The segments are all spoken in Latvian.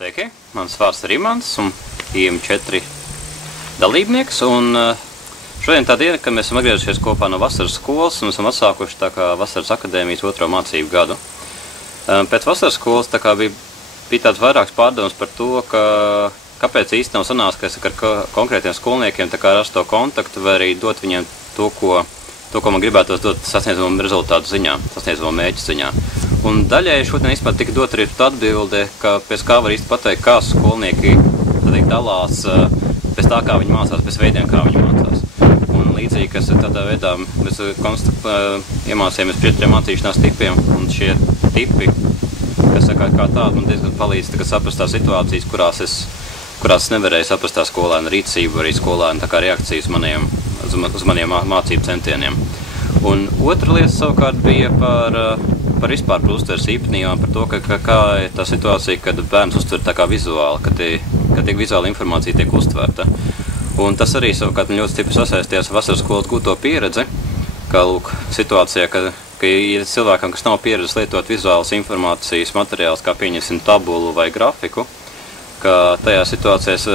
Sveiki, mans vārds ir Imants un IM4 dalībnieks. Šodien tā diena, kad mēs esam atgriezušies kopā no vasaras skolas un esam atsākuši tā kā vasaras akadēmijas otro mācību gadu. Pēc vasaras skolas tā kā bija tāds vairāks pārdoms par to, kāpēc īsti nav sanācis, ka ar konkrētiem skolniekiem tā kā rast to kontaktu vai arī dot viņiem to, ko man gribētos dot sasniedzamo rezultātu ziņā, sasniedzamo mērķu ziņā. Un daļai šodien īstenībā tika dot arī atbilde, ka pēc kā var īsti pateikt, kā skolnieki dalās pēc tā, kā viņi mācās, pēc veidiem, kā viņi mācās. Un līdzīgi, kas tādā veidā mēs iemācījāmies 4 mācīšanās tipiem, un šie tipi, kas kā tādi, man diezgan palīdz saprast tās situācijas, kurās es nevarēju saprast tā skolēna rīcību, arī skolēna reakciju uz maniem mācību centieniem. Un otra lieta savukārt bija par vispār par uztveres īpatnībām, par to, kā ir tā situācija, kad bērns uztver tā kā vizuāli, kad tiek vizuāla informācija tiek uztverta. Un tas arī savukārt man ļoti stipri sasaistījās ar vasaras skolas gūto pieredzi, kā lūk situācijā, ka ir cilvēkam, kas nav pieredzes lietot vizuālas informācijas materiālus, kā pieņemsim tabulu vai grafiku, ka tajā situācijā es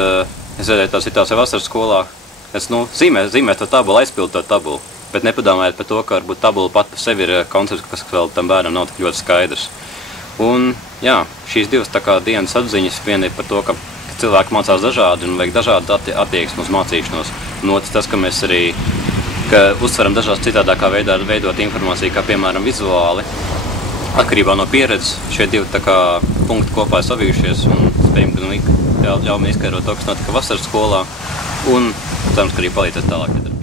redzēju tā situācija vasaras skolā, es zīmē to tabulu, aizpildu to tabulu. Bet nepadomājiet par to, ka varbūt tabula pat par sevi ir koncepts, kas vēl tam bērnam nav tik ļoti skaidrs. Un jā, šīs divas dienas atziņas, viena ir par to, ka cilvēki mācās dažādi un vajag dažādu attieksmi uz mācīšanos. Un otrs tas, ka mēs arī uztveram dažās citādākā veidā veidot informāciju, kā piemēram vizuāli. Atkarībā no pieredzes šie divi punkti kopā ir savijušies un spējam ļauj man izskaidrot to, kas notika vasaras skolā un cerams, ka arī palīdzēs tālāk.